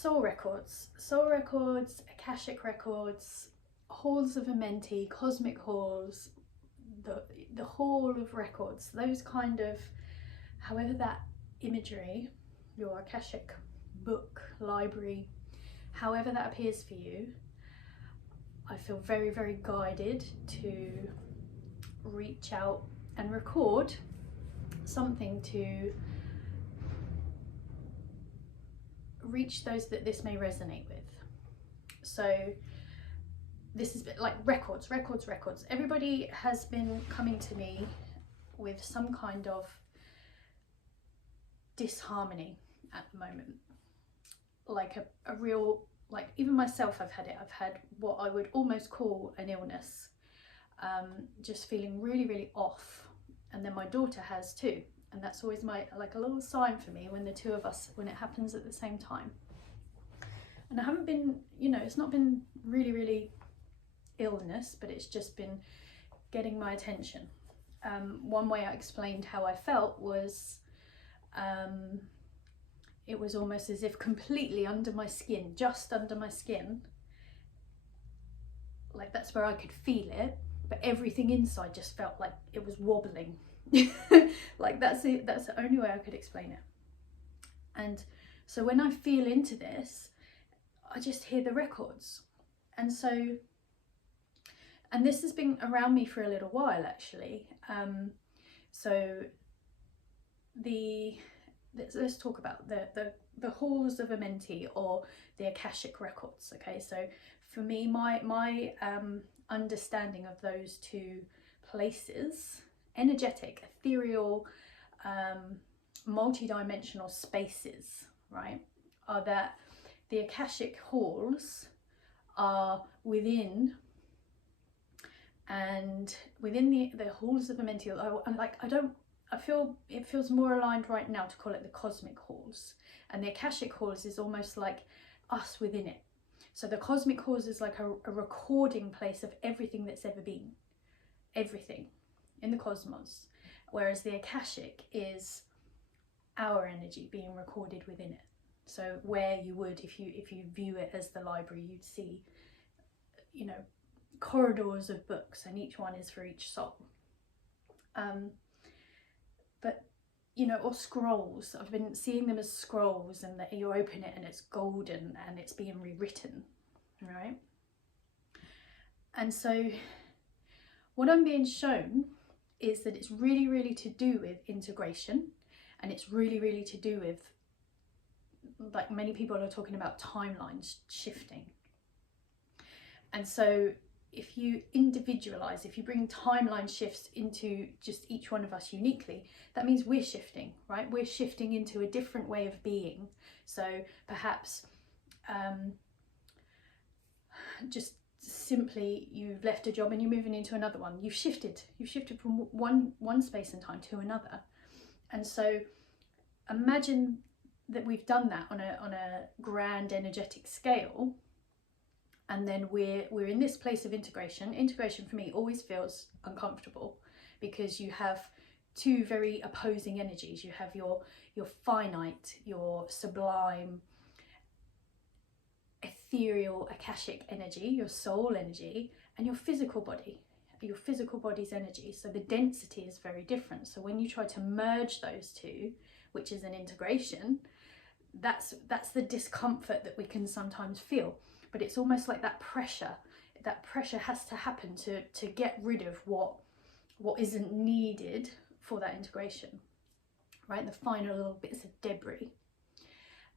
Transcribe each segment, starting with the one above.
Soul Records, Akashic Records, halls of Amenti, cosmic halls, the hall of records, those kind of, however that imagery, your Akashic book, library, however that appears for you, I feel very, very guided to reach out and record something to reach those that this may resonate with. So this is like records. Everybody has been coming to me with some kind of disharmony at the moment, like a real, like even myself, I've had it. I've had what I would almost call an illness, just feeling really, really off. And then my daughter has too. And that's always like a little sign for me when the two of us, when it happens at the same time. And I haven't been, it's not been really, really illness, but it's just been getting my attention. One way I explained how I felt was, it was almost as if completely under my skin, just under my skin, like that's where I could feel it, but everything inside just felt like it was wobbling. Like that's it, that's the only way I could explain it. And so when I feel into this, I just hear the records. And so, and this has been around me for a little while actually. So let's talk about the halls of Amenti, or the Akashic Records. Okay, so for me, my understanding of those two places, energetic, ethereal, multi-dimensional spaces, right, are that the Akashic halls are within, and within the halls of Amenti, I feel it feels more aligned right now to call it the cosmic halls, and the Akashic halls is almost like us within it. So the cosmic halls is like a recording place of everything that's ever been, everything in the cosmos, whereas the Akashic is our energy being recorded within it. So where you would, if you view it as the library, you'd see, corridors of books, and each one is for each soul. But or scrolls. I've been seeing them as scrolls, and that you open it and it's golden and it's being rewritten, right? And so what I'm being shown is that it's really, really to do with integration, and it's really, really to do with, like many people are talking about, timelines shifting. And so if you individualize, if you bring timeline shifts into just each one of us uniquely, that means we're shifting, right? We're shifting into a different way of being. So perhaps just simply you've left a job and you're moving into another one. You've shifted from one space and time to another. And so imagine that we've done that on a grand energetic scale. And then we're in this place of integration. Integration for me always feels uncomfortable, because you have two very opposing energies. You have your finite, your sublime, ethereal, Akashic energy, your soul energy, and your physical body, your physical body's energy. So the density is very different. So when you try to merge those two, which is an integration, that's the discomfort that we can sometimes feel. But it's almost like that pressure has to happen to get rid of what isn't needed for that integration, right? The final little bits of debris.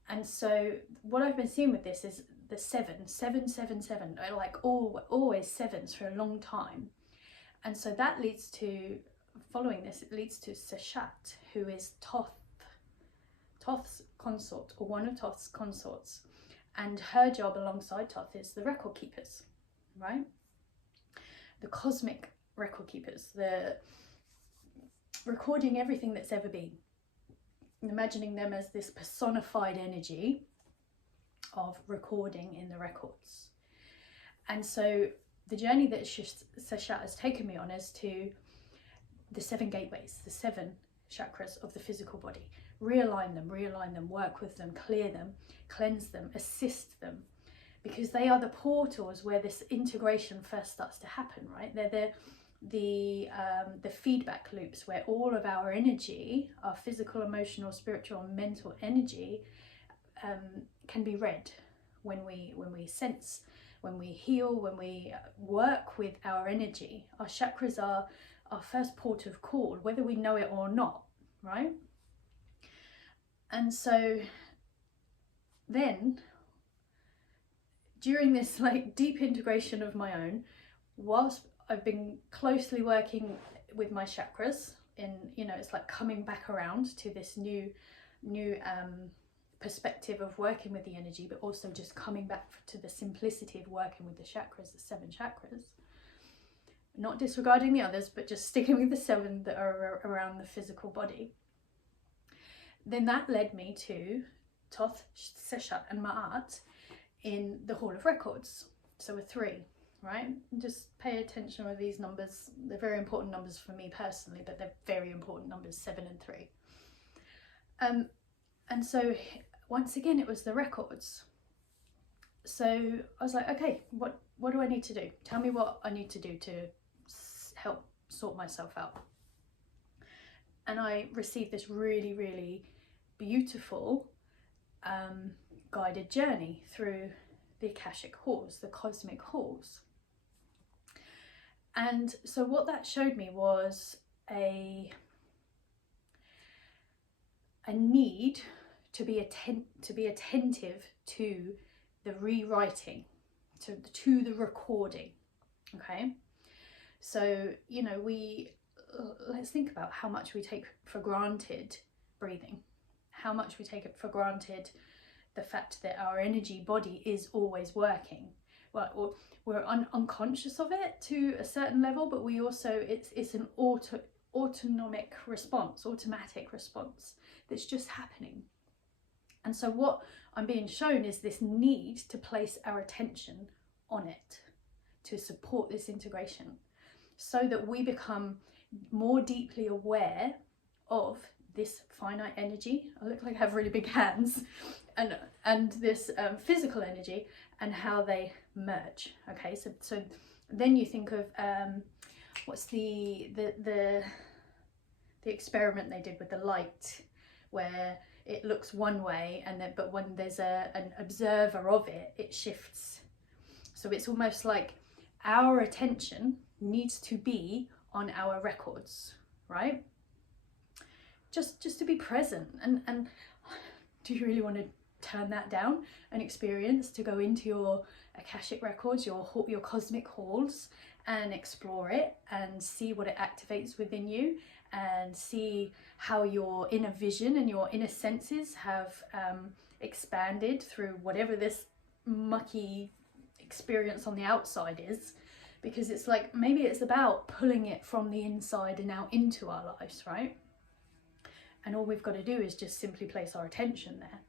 And so what I've been seeing with this is the 777, like always sevens for a long time. And so that leads to, following this, it leads to Seshat, who is Thoth's consort, or one of Thoth's consorts. And her job alongside Thoth is the record keepers, right? The cosmic record keepers, the recording everything that's ever been. Imagining them as this personified energy of recording in the records. And so the journey that Seshat has taken me on is to the 7 gateways, the 7 chakras of the physical body. Realign them, work with them, clear them, cleanse them, assist them, because they are the portals where this integration first starts to happen, right? They're the feedback loops where all of our energy, our physical, emotional, spiritual, and mental energy can be read when we sense, when we heal, when we work with our energy. Our chakras are our first port of call, whether we know it or not, right? And so then, during this like deep integration of my own, whilst I've been closely working with my chakras in, you know, it's like coming back around to this new perspective of working with the energy, but also just coming back to the simplicity of working with the chakras, the 7 chakras. Not disregarding the others, but just sticking with the 7 that are around the physical body. Then that led me to Thoth, Seshat and Ma'at in the Hall of Records. So we're 3, right? Just pay attention with these numbers. They're very important numbers for me personally, but they're very important numbers, 7 and 3. And so once again, it was the records. So I was like, okay, what do I need to do? Tell me what I need to do to help sort myself out. And I received this really, really beautiful guided journey through the Akashic halls, the cosmic halls. And so what that showed me was a need to be attentive to the rewriting, to the recording. Okay, so you know, let's think about how much we take for granted breathing, how much we take it for granted the fact that our energy body is always working. Well, we're unconscious of it to a certain level, but we also, it's an autonomic response, automatic response that's just happening. And so what I'm being shown is this need to place our attention on it, to support this integration, so that we become more deeply aware of this finite energy. I look like I have really big hands, and this physical energy, and how they merge. Okay, so then you think of what's the experiment they did with the light, where it looks one way, and then but when there's an observer of it, it shifts. So it's almost like our attention needs to be on our records, right? Just to be present. And do you really want to turn that down and experience to go into your Akashic records, your cosmic halls, and explore it and see what it activates within you, and see how your inner vision and your inner senses have expanded through whatever this mucky experience on the outside is? Because it's like, maybe it's about pulling it from the inside and out into our lives, right? And all we've got to do is just simply place our attention there.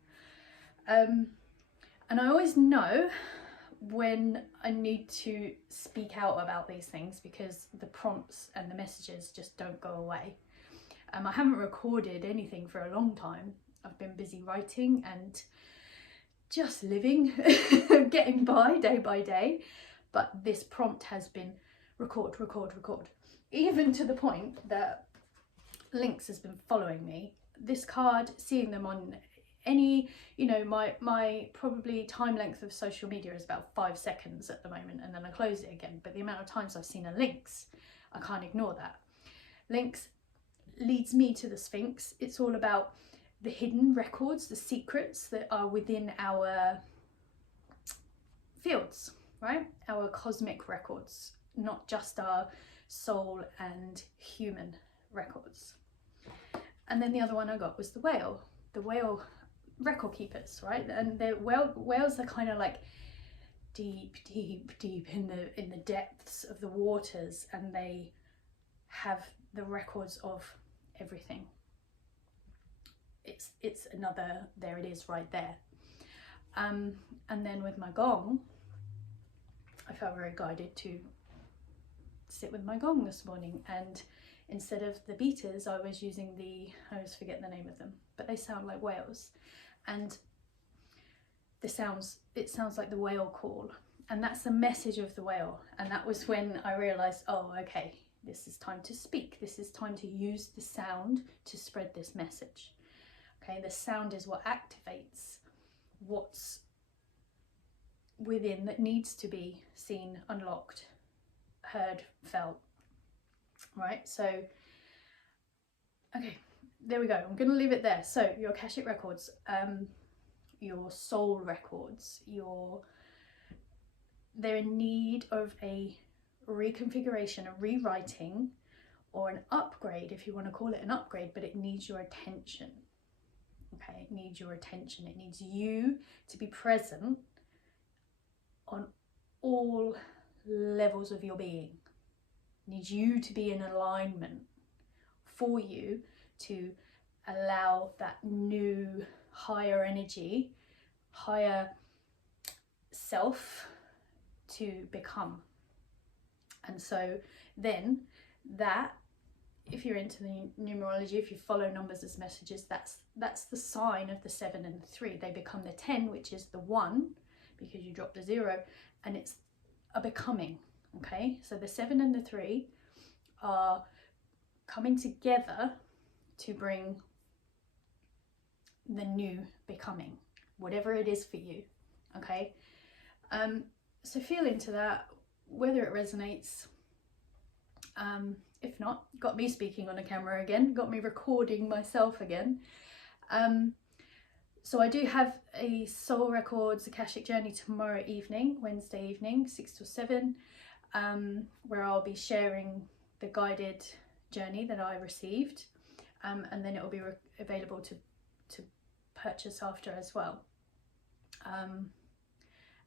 And I always know when I need to speak out about these things, because the prompts and the messages just don't go away. I haven't recorded anything for a long time. I've been busy writing and just living, getting by day. But this prompt has been record. Even to the point that Lynx has been following me. This card, seeing them on any, you know, my probably time length of social media is about 5 seconds at the moment, and then I close it again. But the amount of times I've seen a Lynx, I can't ignore that. Lynx leads me to the Sphinx. It's all about the hidden records, the secrets that are within our fields, right? Our cosmic records, not just our soul and human records. And then the other one I got was the whale record keepers, right? And the whales are kind of like deep in the depths of the waters, and they have the records of everything. It's another, there it is right there. And then with my gong, I felt very guided to sit with my gong this morning and instead of the beaters, I was using the, I always forget the name of them, but they sound like whales, and it sounds like the whale call, and that's the message of the whale. And that was when I realized, oh, okay, this is time to speak, this is time to use the sound to spread this message. Okay, the sound is what activates what's within that needs to be seen, unlocked, heard, felt. Right, so okay, there we go. I'm going to leave it there. So your Akashic records, your soul records, they're in need of a reconfiguration, a rewriting, or an upgrade, if you want to call it an upgrade, but it needs your attention. Okay, it needs your attention. It needs you to be present on all levels of your being. It needs you to be in alignment for you to allow that new higher energy, higher self to become. And so then that, if you're into the numerology, if you follow numbers as messages, that's the sign of the 7 and the 3. They become the 10, which is the 1, because you drop the 0, and it's a becoming. Okay, so the 7 and the 3 are coming together to bring the new becoming, whatever it is for you. Okay, so feel into that, whether it resonates. If not, got me speaking on a camera again, got me recording myself again. So I do have a Soul Records Akashic Journey tomorrow evening, Wednesday evening, 6 till 7, where I'll be sharing the guided journey that I received, and then it will be available to purchase after as well.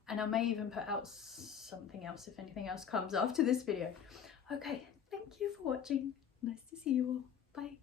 And I may even put out something else if anything else comes after this video. Okay, thank you for watching. Nice to see you all. Bye.